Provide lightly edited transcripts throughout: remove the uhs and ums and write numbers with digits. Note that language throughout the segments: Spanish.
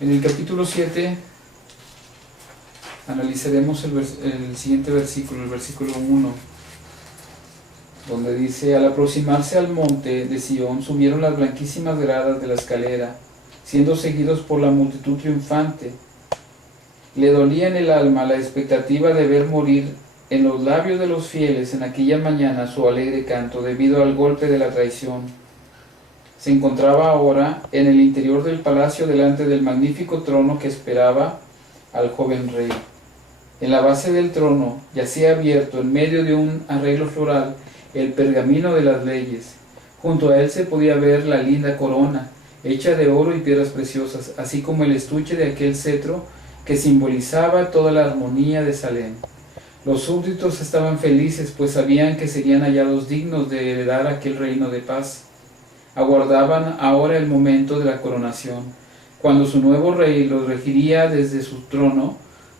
En el capítulo 7 analizaremos el siguiente versículo, el versículo 1, donde dice: al aproximarse al monte de Sión, subieron las blanquísimas gradas de la escalera, siendo seguidos por la multitud triunfante. Le dolía en el alma la expectativa de ver morir en los labios de los fieles en aquella mañana su alegre canto, debido al golpe de la traición. Se encontraba ahora en el interior del palacio delante del magnífico trono que esperaba al joven rey. En la base del trono yacía abierto, en medio de un arreglo floral, el pergamino de las leyes. Junto a él se podía ver la linda corona, hecha de oro y piedras preciosas, así como el estuche de aquel cetro que simbolizaba toda la armonía de Salem. Los súbditos estaban felices, pues sabían que serían hallados dignos de heredar aquel reino de paz. Aguardaban ahora el momento de la coronación, cuando su nuevo rey los regiría desde su trono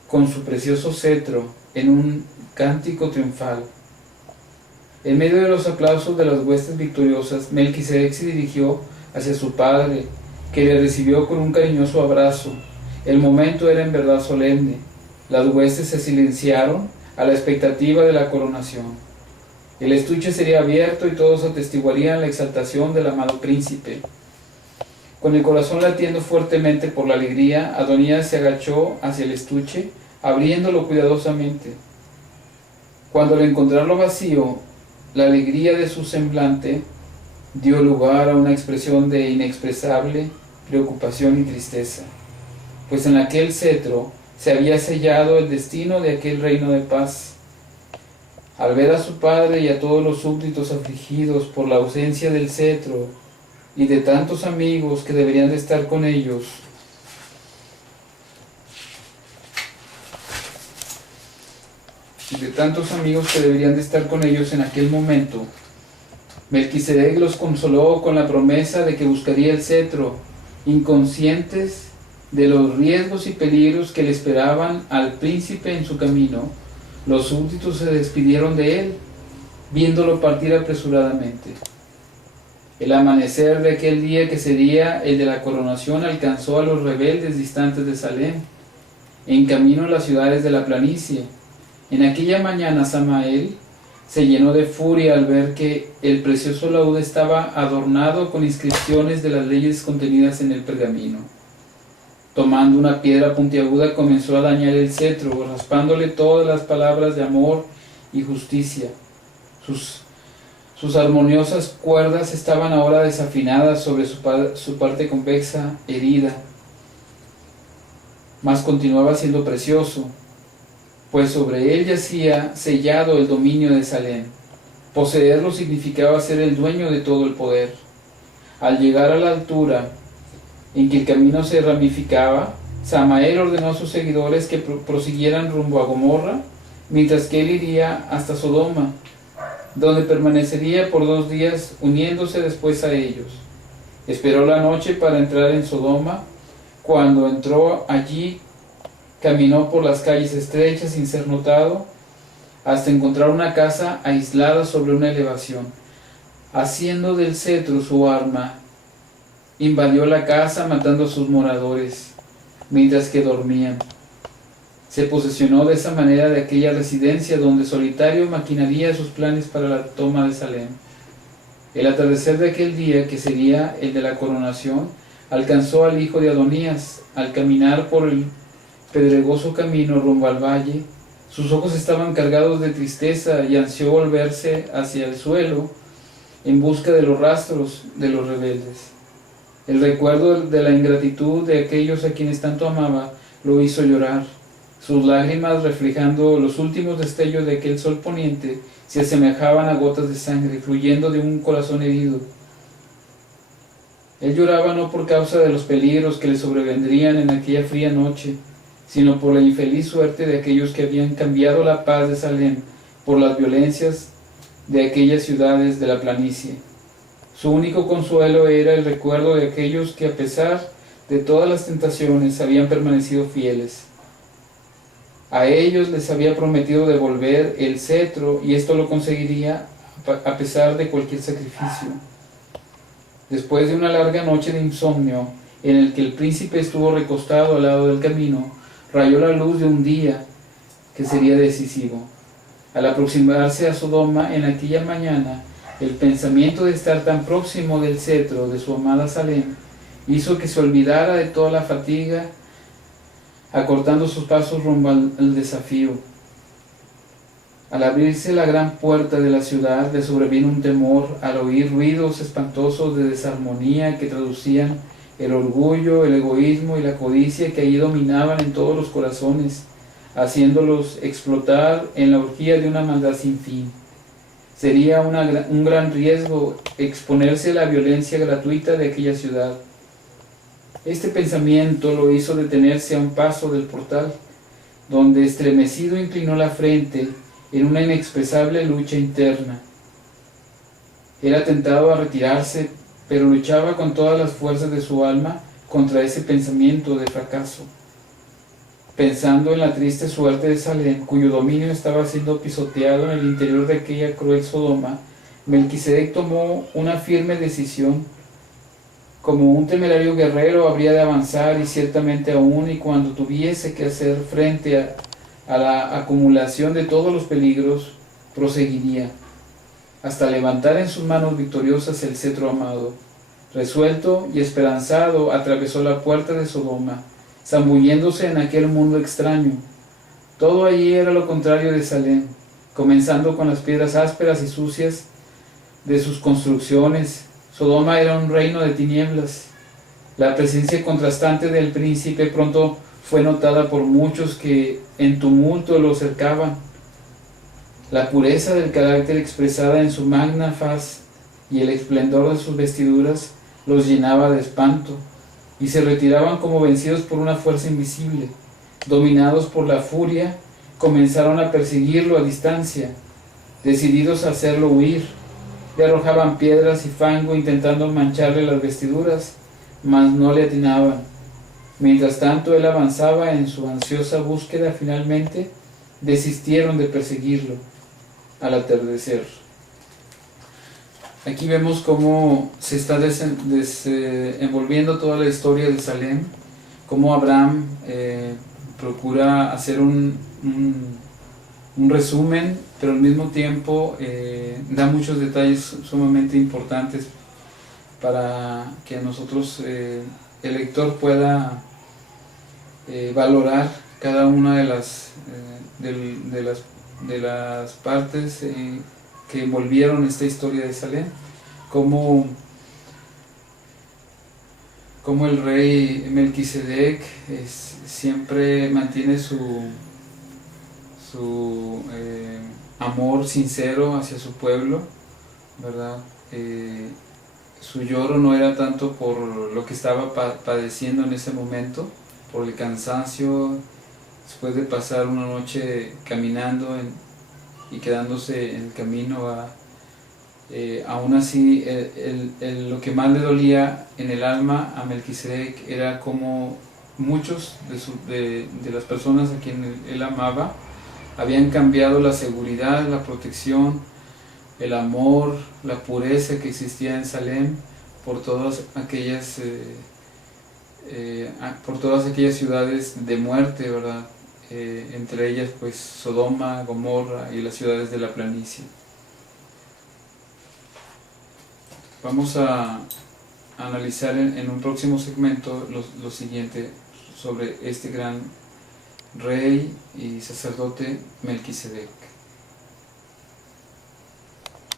con su precioso cetro en un cántico triunfal. En medio de los aplausos de las huestes victoriosas, Melquisedec se dirigió hacia su padre, que le recibió con un cariñoso abrazo. El momento era en verdad solemne. Las huestes se silenciaron a la expectativa de la coronación. El estuche sería abierto y todos atestiguarían la exaltación del amado príncipe. Con el corazón latiendo fuertemente por la alegría, Adonías se agachó hacia el estuche, abriéndolo cuidadosamente. Cuando al encontrarlo vacío, la alegría de su semblante dio lugar a una expresión de inexpresable preocupación y tristeza, pues en aquel cetro se había sellado el destino de aquel reino de paz. Al ver a su padre y a todos los súbditos afligidos por la ausencia del cetro y de tantos amigos que deberían de estar con ellos, en aquel momento, Melquisedec los consoló con la promesa de que buscaría el cetro, inconscientes de los riesgos y peligros que le esperaban al príncipe en su camino. Los súbditos se despidieron de él, viéndolo partir apresuradamente. El amanecer de aquel día, que sería el de la coronación, alcanzó a los rebeldes distantes de Salem, en camino a las ciudades de la planicie. En aquella mañana Samael se llenó de furia al ver que el precioso laúd estaba adornado con inscripciones de las leyes contenidas en el pergamino. Tomando una piedra puntiaguda, comenzó a dañar el cetro, raspándole todas las palabras de amor y justicia. Sus armoniosas cuerdas estaban ahora desafinadas sobre su parte convexa, herida. Mas continuaba siendo precioso, pues sobre él yacía sellado el dominio de Salem. Poseerlo significaba ser el dueño de todo el poder. Al llegar a la altura en que el camino se ramificaba, Samael ordenó a sus seguidores que prosiguieran rumbo a Gomorra, mientras que él iría hasta Sodoma, donde permanecería por 2 días, uniéndose después a ellos. Esperó la noche para entrar en Sodoma. Cuando entró allí, caminó por las calles estrechas sin ser notado, hasta encontrar una casa aislada sobre una elevación. Haciendo del cetro su arma, invadió la casa, matando a sus moradores mientras que dormían. Se posesionó de esa manera de aquella residencia, donde solitario maquinaría sus planes para la toma de Salem. El atardecer de aquel día, que sería el de la coronación, alcanzó al hijo de Adonías. Al caminar por el pedregoso camino rumbo al valle, sus ojos estaban cargados de tristeza y ansió volverse hacia el suelo en busca de los rastros de los rebeldes. El recuerdo de la ingratitud de aquellos a quienes tanto amaba lo hizo llorar. Sus lágrimas, reflejando los últimos destellos de aquel sol poniente, se asemejaban a gotas de sangre fluyendo de un corazón herido. Él lloraba no por causa de los peligros que le sobrevendrían en aquella fría noche, sino por la infeliz suerte de aquellos que habían cambiado la paz de Salem por las violencias de aquellas ciudades de la planicie. Su único consuelo era el recuerdo de aquellos que, a pesar de todas las tentaciones, habían permanecido fieles. A ellos les había prometido devolver el cetro, y esto lo conseguiría a pesar de cualquier sacrificio. Después de una larga noche de insomnio, en el que el príncipe estuvo recostado al lado del camino, rayó la luz de un día que sería decisivo. Al aproximarse a Sodoma en aquella mañana, el pensamiento de estar tan próximo del cetro de su amada Salem hizo que se olvidara de toda la fatiga, acortando sus pasos rumbo al desafío. Al abrirse la gran puerta de la ciudad, le sobrevino un temor al oír ruidos espantosos de desarmonía que traducían el orgullo, el egoísmo y la codicia que allí dominaban en todos los corazones, haciéndolos explotar en la orgía de una maldad sin fin. Sería un gran riesgo exponerse a la violencia gratuita de aquella ciudad. Este pensamiento lo hizo detenerse a un paso del portal, donde estremecido inclinó la frente en una inexpresable lucha interna. Era tentado a retirarse, pero luchaba con todas las fuerzas de su alma contra ese pensamiento de fracaso. Pensando en la triste suerte de Salem, cuyo dominio estaba siendo pisoteado en el interior de aquella cruel Sodoma, Melquisedec tomó una firme decisión. Como un temerario guerrero habría de avanzar, y ciertamente aún y cuando tuviese que hacer frente a la acumulación de todos los peligros, proseguiría, hasta levantar en sus manos victoriosas el cetro amado. Resuelto y esperanzado, atravesó la puerta de Sodoma, zambulléndose en aquel mundo extraño. Todo allí era lo contrario de Salem, comenzando con las piedras ásperas y sucias de sus construcciones. Sodoma era un reino de tinieblas. La presencia contrastante del príncipe pronto fue notada por muchos que en tumulto lo cercaban. La pureza del carácter expresada en su magna faz y el esplendor de sus vestiduras los llenaba de espanto, y se retiraban como vencidos por una fuerza invisible. Dominados por la furia, comenzaron a perseguirlo a distancia, decididos a hacerlo huir. Le arrojaban piedras y fango intentando mancharle las vestiduras, mas no le atinaban. Mientras tanto él avanzaba en su ansiosa búsqueda. Finalmente desistieron de perseguirlo al atardecer. Aquí vemos cómo se está desenvolviendo toda la historia de Salem, cómo Abraham procura hacer un resumen, pero al mismo tiempo da muchos detalles sumamente importantes para que nosotros, el lector, pueda valorar cada una de las partes que envolvieron esta historia de Salem, como el rey Melquisedec siempre mantiene su amor sincero hacia su pueblo, ¿verdad? Su lloro no era tanto por lo que estaba padeciendo en ese momento, por el cansancio después de pasar una noche caminando y quedándose en el camino. Aún así, lo que más le dolía en el alma a Melquisedec era como muchos de las personas a quienes él amaba habían cambiado la seguridad, la protección, el amor, la pureza que existía en Salem por todas aquellas ciudades de muerte, ¿verdad? Entre ellas pues Sodoma, Gomorra y las ciudades de la planicie. Vamos a analizar en un próximo segmento lo siguiente sobre este gran rey y sacerdote Melquisedec.